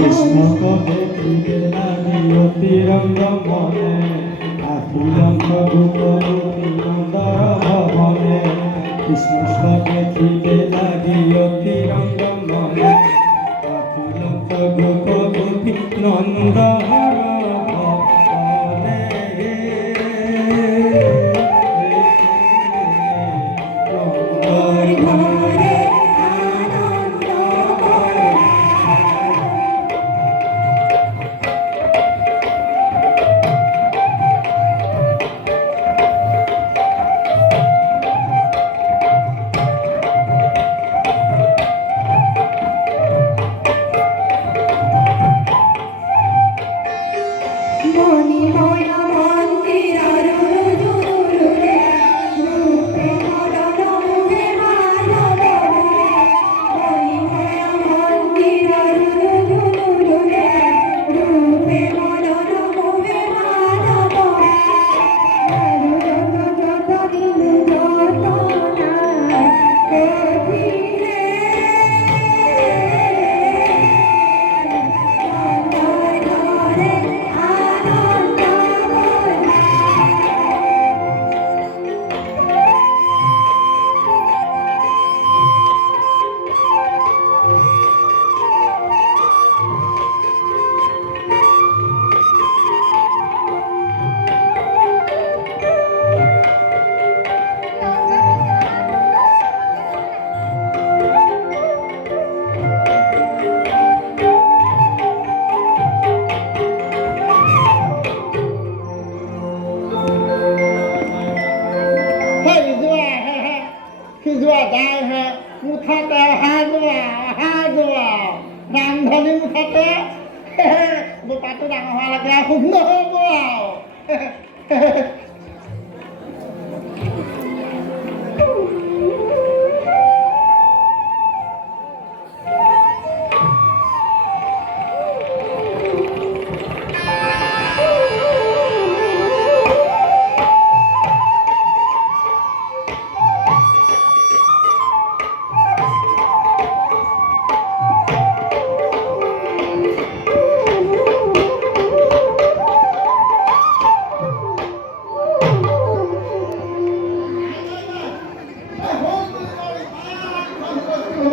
কৃষ্ণকে দেখিবে লাগি অতি রঙ্গ মনে আখিলঙ্গ রূপরূপী নন্দর ভবনে কৃষ্ণকে দেখিবে লাগি অতি রঙ্গ মনে আখিলঙ্গ রূপরূপী নন্দর ভবনে মুঠতে অহা-যোৱা ৰামধনী মুঠতে বোকাটো ডাঙৰ হোৱালৈকে আৰু সুখ নহ'ব আৰু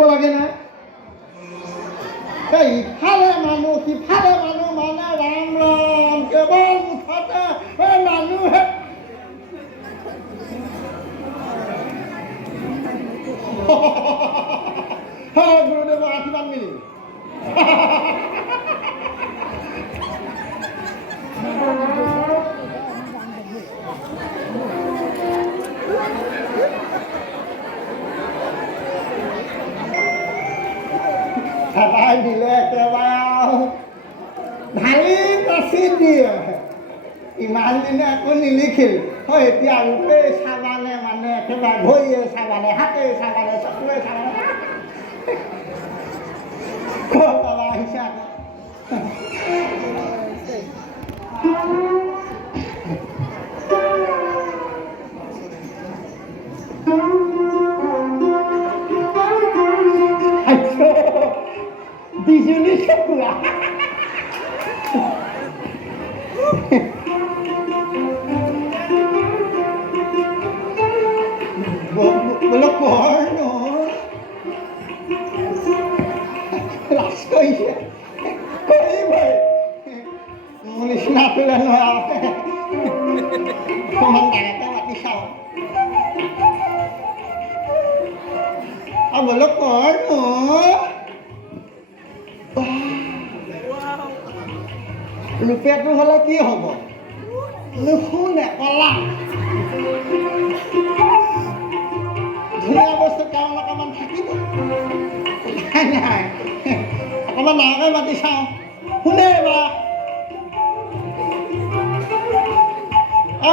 লাগে না ইফালে মানুহ সিফালে মানুহ মানে ৰাম ৰাম কেৱল মুঠতে মানুহে গুৰুদেৱৰ আশীৰ্বাদ মিলি ঢালাই দিলে একেবাৰে আৰু ঢালি পাচি দিয়ে ইমান দিনে একো নিলিখিল এতিয়া ৰূপে চাবানে মানে একেবাৰে ভৰিয়ে চাবানে হাতে চাবানে চকুৱে চাবানে ক'ৰ পৰা আহিছে বিজুলী চকুৰা বোলো কৰ্ণ লাজ কৰিছে কৰিবই মোৰ নিচিনা তোলে নোৱাৰে অকণমান ডাঙৰকৈ মাতি চাওঁ আৰু বোলো কৰ্ণ ৰূপেটো হ'লে কি হ'ব নুশুনে কলা ধুনীয়া বস্তু কাৰণ অকণমান থাকিব নাই অকণমান ডাঙৰকৈ মাতি চাওঁ শুনে বা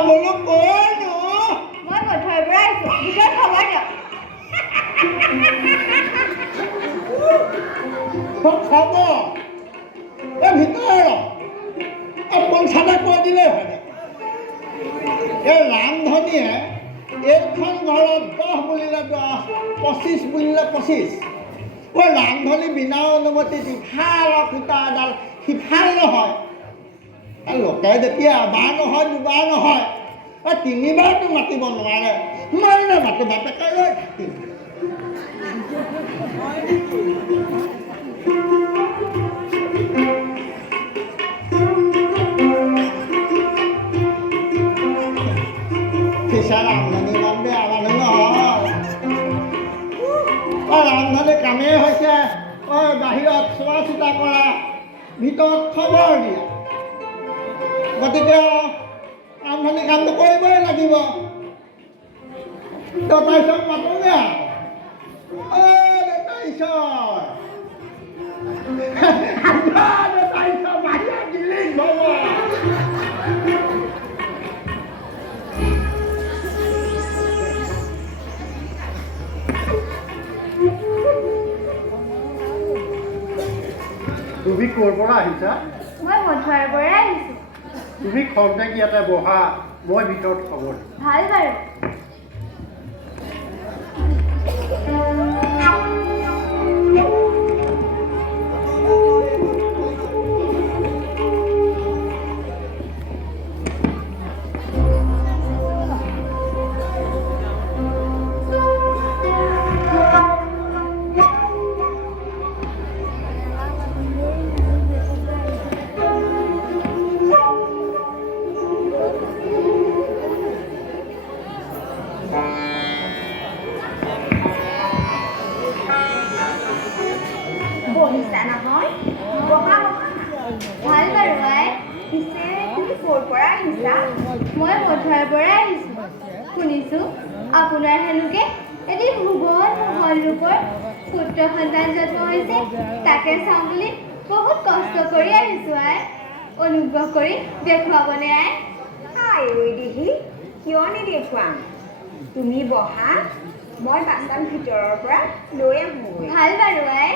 বোলো কৰ্ণ মই মঠৰ পৰা আহিছোঁ ভিতৰত খবৰ দিয়ক খবৰ এই ভিতৰত পঞ্চায়তে কৈ দিলেই হয়নে এই ৰামধনীয়ে এইখন ঘৰত 10 বুলিলে 10 25 বুলিলে 25 ৰান্ধনি বিনা অনুমতিত ইফালৰ খুটা এডাল সিফাল নহয় লোকে যেতিয়া এবাৰ নহয় দুবাৰ নহয় তিনিবাৰতো মাতিব নোৱাৰে মই নামাতো বাপেকে লৈ থাকিম পিছা ৰান্ধনি ইমান বেয়া মানুহ নহয় ৰান্ধনি কামেই হৈছে বাহিৰত চোৱা চিতা কৰা ভিতৰত খবৰ দিয়া গতিকে ৰান্ধনি কামটো কৰিবই লাগিব দেউতাইছক মাতোগে দেউতাইছৰ বাহিৰত দিলি হ'ব তুমি ক'ৰ পৰা আহিছা মই মধুৱাৰ পৰা আহিছোঁ তুমি খন্তেক ইয়াতে বহা মই ভিতৰত খবৰ ভাল বাৰু বহিছা নহয় বহা ভাল বাৰু আই পিছে তুমি ক'ৰ পৰা আহিছা মই মধুৱাৰ পৰা আহিছোঁ শুনিছোঁ আপোনাৰ হেনুকে এটি ভুৱন মোহন ৰূপৰ পুত্ৰ সন্তান জন্ম হৈছে তাকে চাম বুলি বহুত কষ্ট কৰি আহিছোঁ আই অনুগ্ৰহ কৰি দেখুৱাবনে আই আই ঐ দেহি কিয় নেদেখুৱাম তুমি বহা মই বাচন ভিতৰৰ পৰা লৈ আহোঁগৈ ভাল বাৰু আই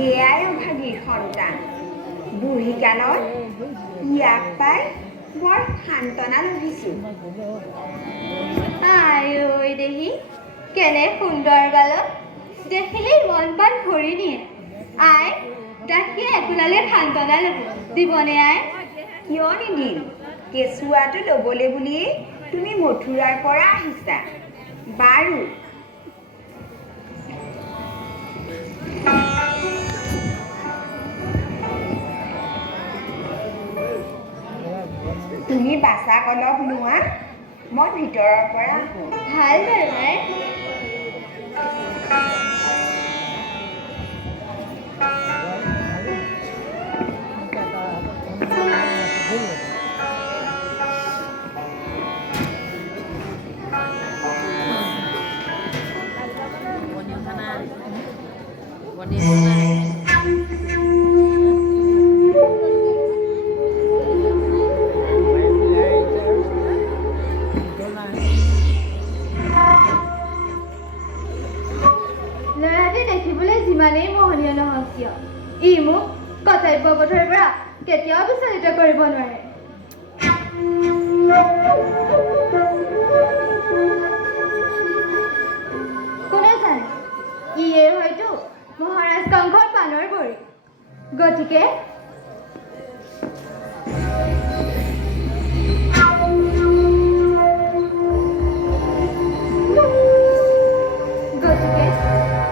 এয়াই অভাগীৰ সন্তান বুঢ়ী কালত ইয়াক পাই বৰ সান্তনা লভিছোঁ আই ঐ দেহি কেনে সুন্দৰ গালত দেখিলেই মন প্ৰাণ ভৰি নিয়ে আই তাকে একোলালে সান্তনা ল'ব দিবনে আই কিয় নিদিম কেঁচুৱাটো ল'বলৈ বুলিয়েই তুমি মথুৰাৰ পৰা আহিছা বাৰু তুমি বাচাক অলপ লোৱা মই ভিতৰৰ পৰা আহোঁ ভাল বাৰু আই ল'ৰাটি দেখিবলৈ যিমানেই মোহনীয় নহওক কিয় ই মোক কৰ্তব্যবোধৰ পৰা কেতিয়াও বিচলিত কৰিব নোৱাৰে কোনে জানে ইয়ে হয়তো মহাৰাজ কংসৰ পানৰ বৰি গতিকে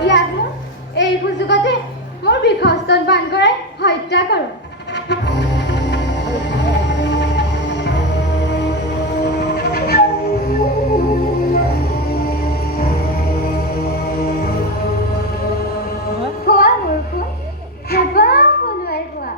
ইয়াক মোৰ এই সুযোগতে মোৰ বিষস্তত বান কৰাই হত্যা কৰোঁ খোৱা মোৰ খোৱা হেঁপাহ পলুৱাই খোৱা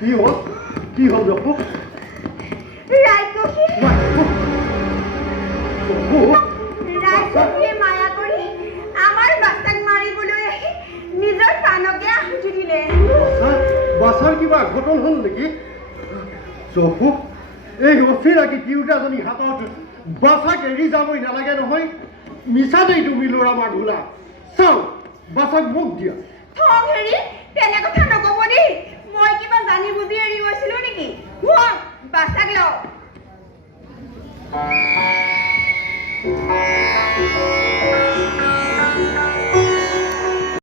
কি হ'ল জপু ৰাক্ষসীয়ে মায়া কৰি আমাৰ বাচ্চাক মাৰিবলৈ আহি নিজৰ প্ৰাণকে আহুতি দিলে বাছাৰ কিবা ঘটন হ'ল নেকি জপু এই অচিনাকি তিৰোতাজনী হাতত বাছাক এৰি যাবই নালাগে নহয় মিছাতেই তুমি ল'ৰা মাঘোলা চাওঁ বাছাক মোক দিয়া থং হেৰি তেনে কথা নক'ব দেই